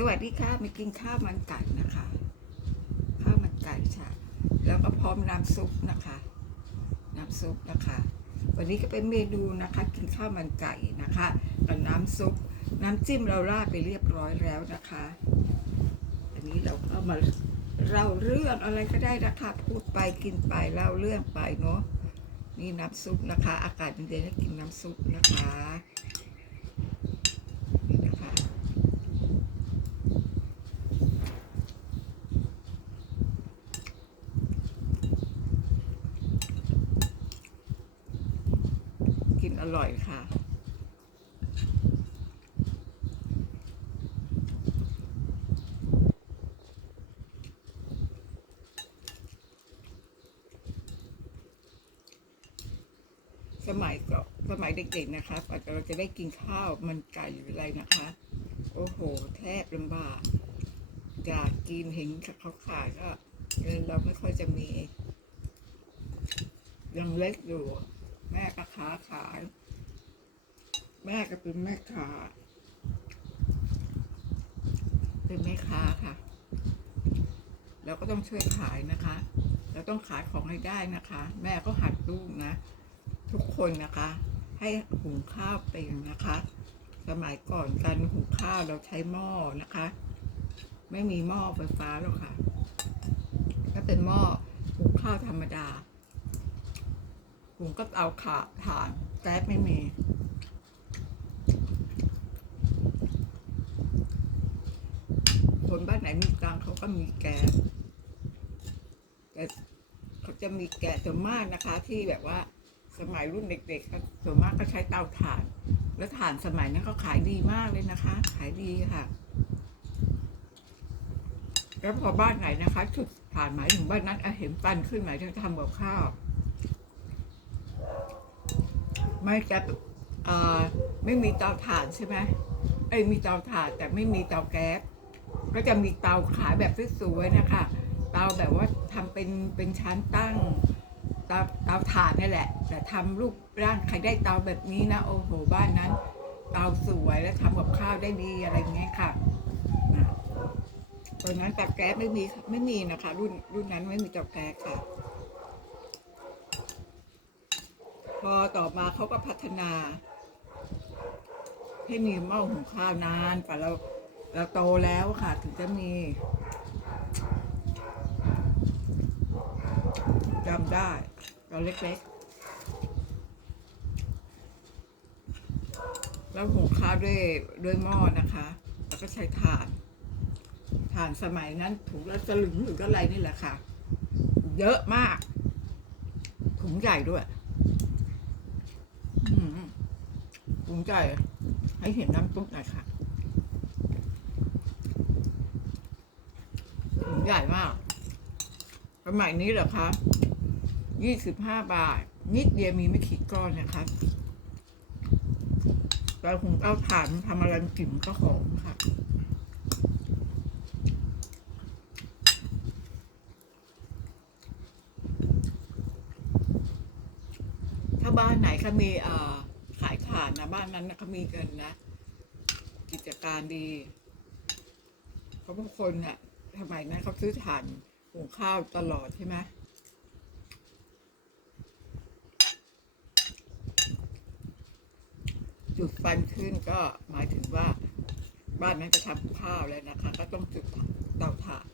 สวัสดีค่ะมากินข้าวมันไก่นะคะ ข้าวมันไก่ค่ะ แล้วก็พร้อมน้ำซุปนะคะ น้ำซุปนะคะ วันนี้ก็เป็นเมนูนะคะ กินข้าวมันไก่นะคะกับน้ำซุป น้ำจิ้มเราราดไปเรียบร้อยแล้วนะคะ อันนี้เราก็มาเล่าเรื่องอะไรก็ได้นะคะ พูดไปกินไปเล่าเรื่องไปเนาะนี่น้ำซุปนะคะ อากาศเย็นๆให้กินน้ำซุปนะคะนี่นะคะ กินอร่อยค่ะ สมัยก็ส มัยเด็กๆนะคะกว่าเราจะได้กินข้าวมันไก่หรืออะไรนะคะ โอ้โห แทบลำบากอยากกินเห็นเขาขายก็เงินเราไม่ค่อยจะมียังเล็กอยู่ แม่ก็ค้าขาย แม่ก็เป็นแม่ค้าเป็นแม่ค้าค่ะ เราก็ต้องช่วยขายนะคะ เราต้องขายของให้ได้นะคะ แม่ก็หัดลูกนะ ทุกคนนะคะ ให้หุงข้าวเป็นนะคะ สมัยก่อนการหุงข้าวเราใช้หม้อนะคะ ไม่มีหม้อไฟฟ้าหรอกค่ะก็เป็นหม้อหุงข้าวธรรมดาหุงก็เอาขาถ่านแก๊สไม่มีคนบ้านไหนมีตังเขาก็มีแก๊สแต่เขาจะมีแก๊สส่วนมากนะคะที่แบบว่า สมัยรุ่นเด็กๆส่วนมากก็ใช้เตาถ่าน แล้วถ่านสมัยนั้นเขาขายดีมากเลยนะคะ ขายดีค่ะ แล้วพอบ้านไหนนะคะจุดถ่านหมายถึงบ้านนั้นเอาเห็นปันขึ้นหมายถึงทำกับข้าว ไม่จะเอ่อไม่มีเตาถ่านใช่ไหมเอ้ยมีเตาถ่านแต่ไม่มีเตาแก๊สก็จะมีเตาขายแบบสวยๆนะคะ เตาแบบว่าทำเป็นเป็นชั้นตั้ง เตาเตาถ่านนี่แหละ แต่ทำรูปร่างใครได้เตาแบบนี้นะโอ้โหบ้านนั้น เตาสวยแล้วทำกับข้าวได้ดีอะไรอย่างเงี้ยค่ะตอนนั้นเตาแก๊สไม่มีไม่มีนะคะ รุ่นรุ่นนั้นไม่มีเตาแก๊สค่ะ พอต่อมาเขาก็พัฒนา ให้มีหม้อหุงข้าวนานกว่เราเราโตแล้วค่ะ ถึงจะมีจำได้ เราเล็กๆ แล้วหุงข้าวด้วยด้วยหม้อนะคะ แล้วก็ใช้ถ่าน ถ่านสมัยนั้นถุงละสลึงหรืออะไรนี่แหละค่ะ เยอะมาก ถุงใหญ่ด้วยอืมถุงใหญ่ให้เห็นน้ำซุปหน่อยค่ะถุงใหญ่มากสมัยนี้เหรอคะ ยี่สิบห้าบาท นิดเดียวมีไม่ขีดก้อนนะคะแต่หุงเต้าถ่านทำอะไรกลิ่นก็หอมค่ะถ้าบ้านไหนเขามีขายถ่านนะบ้านนั้นนะเขามีเงินนะ กิจการดี เพราะบางคนเนี่ยสมัยนั้นเขาซื้อถ่านหุงข้าวตลอดใช่ไหม จุดฟันขึ้นก็หมายถึงว่า บ้านนั้นจะทำข้าวแล้วนะคะ ก็ต้องจุดเตาถ่าน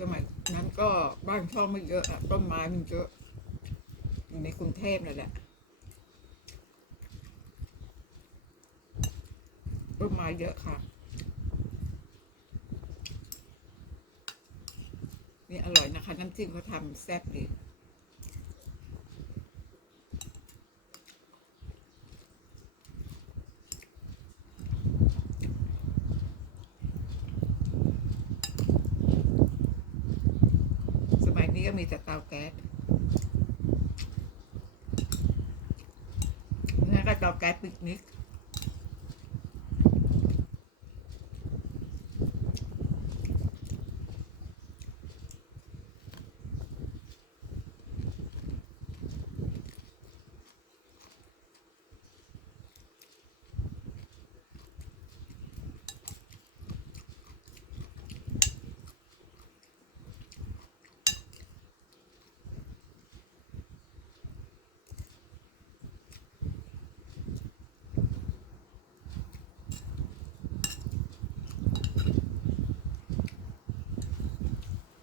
สมัยนั้นก็บ้านช่องไม่เยอะอะต้นไม้มันเยอะอยู่ในกรุงเทพนั่นแหละต้นไม้เยอะค่ะ นี่อร่อยนะคะ น้ำจิ้มเขาทำแซ่บดีสมัยนี้ก็มีแต่เตาแก๊สนั่นก็เตาแก๊สปิกนิก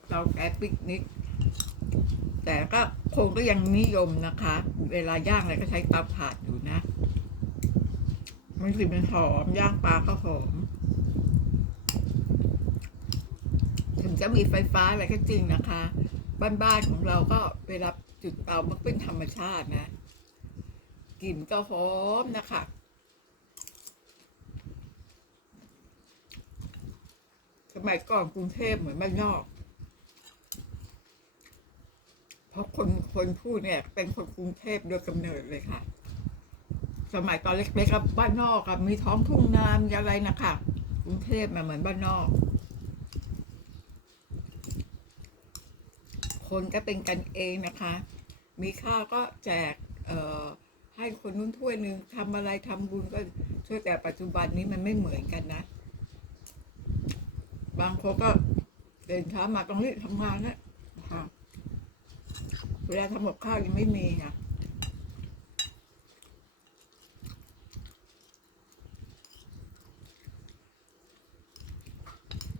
เราแกปิกนิก แต่ก็คงก็ยังนิยมนะคะ เวลาย่างอะไรก็ใช้เตาถ่านอยู่นะ มันกลิ่นมันหอม ย่างปลาก็หอม ถึงจะมีไฟฟ้าอะไรก็จริงนะคะ บ้านๆของเราก็เวลาจุดเตามันเป็นธรรมชาตินะกลิ่นก็หอมนะคะสมัยก่อนกรุงเทพเหมือนบ้านนอก เพ ราะคนคนพูดเนี่ยเป็นคนกรุงเทพโดยกำเนิดเลยค่ะ สมัยตอนเล็กๆกับบ้านนอกอะมีท้องทุ่งนามีอะไรนะคะกรุงเทพมาเหมือนบ้านนอก คนก็เป็นกันเองนะคะ มีข้าวก็แจกเอ่อให้คนนู้นถ้วยหนึ่งทำอะไรทำบุญก็ช่วยแต่ปัจจุบันนี้มันไม่เหมือนกันนะ บางคนก็เดินเช้ามาต้องรีบทำงานนะค่ะ เวลาทำกับข้าวยังไม่มีค่ะ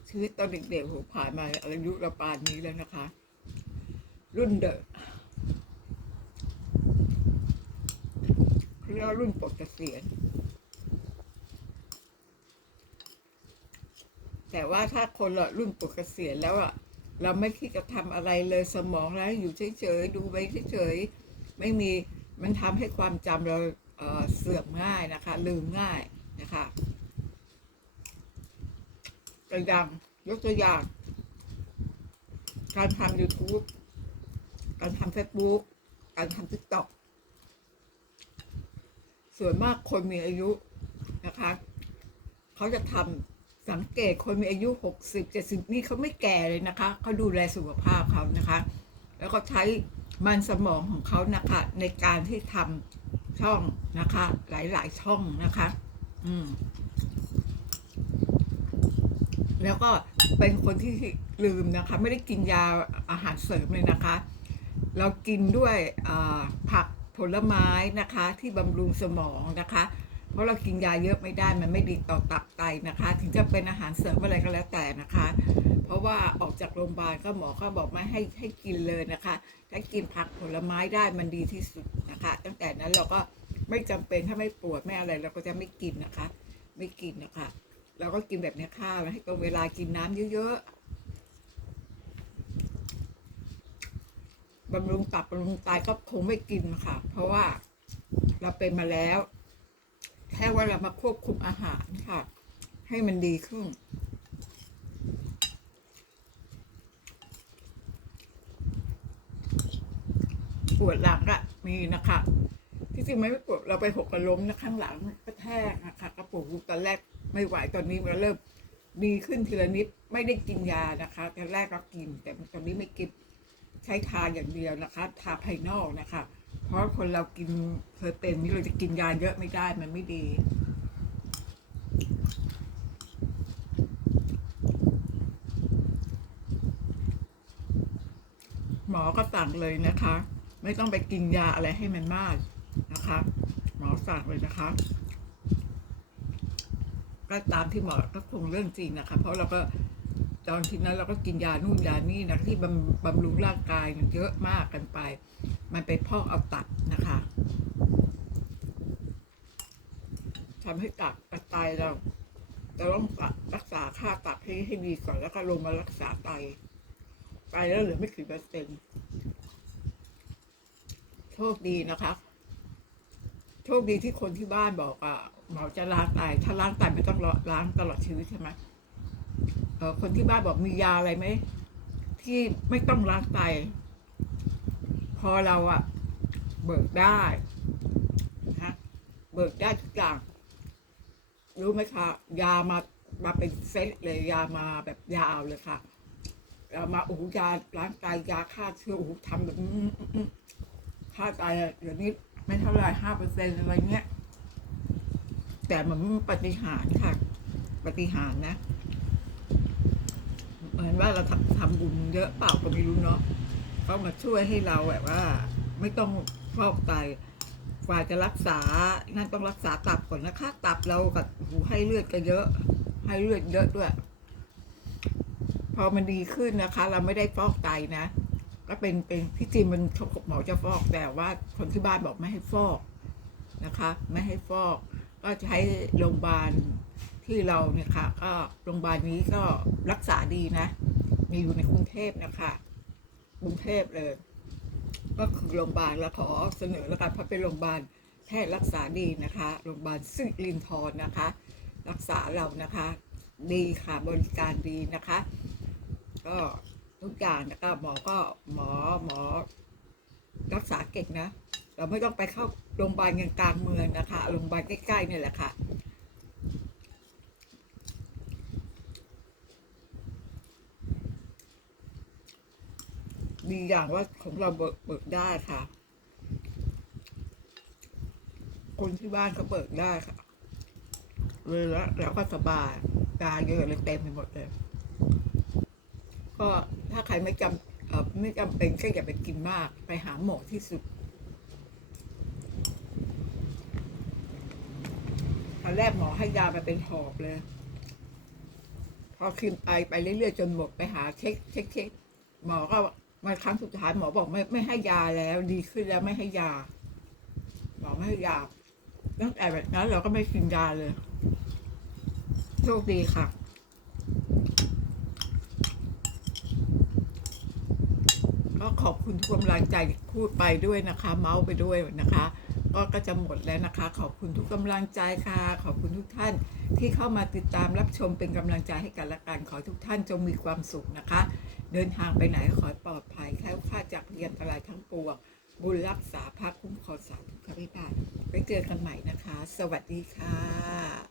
ชีวิตตอนเด็กๆผมผ่านมาอายุระปานนี้แล้วนะคะ รุ่นเดอะเรียกรุ่นปลดเกษียณแต่ว่าถ้าคนละรุ่นปลดเกษียณแล้วอะ เราไม่คิดจะทำอะไรเลยสมองแล้วอยู่เฉยๆดูไปเฉยๆไม่มีมันทำให้ความจำเราเเสื่อมง่ายนะคะ ลืมง่ายนะคะตัวอย่างยกตัวอย่าง การทำ YouTube การทำ Facebook การทำ TikTok ส่วนมากคนมีอายุนะคะ เขาจะทำ สังเกตคนมีอายุหกสิบเจ็ดสิบนี่เขาไม่แก่เลยนะคะ เขาดูแลสุขภาพเขานะคะ แล้วก็ใช้มันสมองของเขานะคะ ในการที่ทำช่องนะคะ หลายๆช่องนะคะ อืม แล้วก็เป็นคนที่ลืมนะคะ ไม่ได้กินยาอาหารเสริมเลยนะคะ เรากินด้วยผักผลไม้นะคะ ที่บำรุงสมองนะคะ เพราะเรากินยาเยอะไม่ได้มันไม่ดีต่อตับไตนะคะ ถึงจะเป็นอาหารเสริมอะไรก็แล้วแต่นะคะ เพราะว่าออกจากโรงพยาบาลก็หมอก็บอกไม่ให้ให้กินเลยนะคะ ถ้ากินผักผลไม้ได้มันดีที่สุดนะคะ ตั้งแต่นั้นเราก็ไม่จำเป็นถ้าไม่ปวดไม่อะไรเราก็จะไม่กินนะคะ ไม่กินนะคะ เราก็กินแบบนี้ข้าวนะให้ตรงเวลากินน้ำเยอะๆบำรุงตับบำรุงไตก็คงไม่กินค่ะ เพราะว่าเราเป็นมาแล้ว ค่ว่าเรามาควบคุมอาหารค่ะ ให้มันดีขึ้น ปวดหลังอะมีนะคะ ที่จริงไม่ปวดเราไปหกกระล้มนะข้างหลังกระแทกนะคะกระปุกตอนแรกไม่ไหวตอนนี้มันเริ่มดีขึ้นทีละนิดไม่ได้กินยานะคะตอนแรกก็กิน แต่ตอนนี้ไม่กินใช้ทาอย่างเดียวนะคะ ทาภายนอกนะคะ เพราะคนเรากินเคยเป็นนี่เราจะกินยาเยอะไม่ได้มันไม่ดีหมอก็สั่งเลยนะคะ ไม่ต้องไปกินยาอะไรให้มันมากนะคะ หมอสั่งเลยนะคะก็ตามที่หมอก็คงเรื่องจริงนะคะ เพราะเราก็ตอนที่นั้นเราก็กินยานู่นยานี่นะที่บำบำรุงร่างกายมันเยอะมากกันไป มันไปพอกเอาตับนะคะทำให้ตับกระไตเราเราต้องรักษาค่าตับให้ให้ดีก่อนแล้วก็ลงมารักษาไตไตแล้วเหลือไม่กี่เปอร์เซ็นต์โชคดีนะคะโชคดีที่คนที่บ้านบอกอะหมอจะล้างไตถ้าล้างไตไม่ต้องล้างตลอดชีวิตใช่ไหมเออคนที่บ้านบอกมียาอะไรไหมที่ไม่ต้องล้างไต พอเราอะเบิกได้นะเบิกได้ทุกอย่างรู้ไหมคะยามามาเป็นเซตเลยยามาแบบยาวเลยค่ะเรามาโอ้โหยาล้างไตยาฆ่าเชื้อโอ้โหทำแบบฆ่าไตอะเดี๋ยวนี้ไม่เท่าไรห้าเปอร์เซ็นต์อะไรเงี้ยแต่มันปฏิหารค่ะ ปฏิหารนะเหมือนว่าเราทำทำบุญเยอะเปล่าก็ไม่รู้เนาะ ก็มาช่วยให้เราแบบว่า ไม่ต้องฟอกไตกว่าจะรักษา นั่นต้องรักษาตับก่อนนะคะ ตับเรากับหูให้เลือดก็เยอะ ให้เลือดเยอะด้วยพพอมันดีขึ้นนะคะ เราไม่ได้ฟอกไตนะ ก็เป็นเป็นที่จริงมันหมอจะฟอกแต่ว่าคนที่บ้านบอกไม่ให้ฟอกนะคะ ไม่ให้ฟอก ก็ใช้โรงพยาบาลที่เราเนี่ยค่ะ ก็โรงพยาบาลนี้ก็รักษาดีนะ มีอยู่ในกรุงเทพนะคะ กรุงเทพเลย ก็คือโรงพยาบาลแล้วขอเสนอแล้วกันเพราะเป็นโรงพยาบาลแพทย์รักษาดีนะคะ โรงพยาบาลซึ่งลินทรนะคะ รักษาเรานะคะ ดีค่ะบริการดีนะคะ ก็ทุกอย่างนะคะหมอก็หมอหมอรักษาเก่งนะ เราไม่ต้องไปเข้าโรงพยาบาลกลางเมืองนะคะ โรงพยาบาลใกล้ๆเนี่ยแหละค่ะ ดีอย่างว่าของเราเบิกเบิกได้ค่ะ คนที่บ้านก็เบิกได้ค่ะ เลยแล้วเราก็สบายยาเยอะเลยเต็มไปหมดเลย ก็ถ้าใครไม่จำเอ่อไม่จำเป็นก็อย่าไปกินมาก ไปหาหมอที่สุดตอนแรกหมอให้ยามาเป็นหอบเลย พอคืนไปไปเรื่อยๆจนหมดไปหาเช็คเช็คเช็คหมอก็ มาครั้งสุดท้ายหมอบอกไม่ไม่ให้ยาแล้ว ดีขึ้นแล้วไม่ให้ยาหมอไม่ให้ยาตั้งแต่แบบนั้นเราก็ไม่กินยาเลยโชคดีค่ะก็ขอบคุณทุกกำลังใจพูดไปด้วยนะคะ เมาส์ไปด้วยนะคะ ก็ก็จะหมดแล้วนะคะ ขอบคุณทุกกำลังใจค่ะ ขอบคุณทุกท่านที่เข้ามาติดตามรับชมเป็นกำลังใจให้กันและกันขอทุกท่านจงมีความสุขนะคะ เดินทางไปไหนก็ขอปลอดภัยแคล้วคลาดจากเรียนตรายทั้งปวง บุญรักษาพระคุ้มครองสาธุขบิดาไปเจอกันใหม่นะคะ สวัสดีค่ะ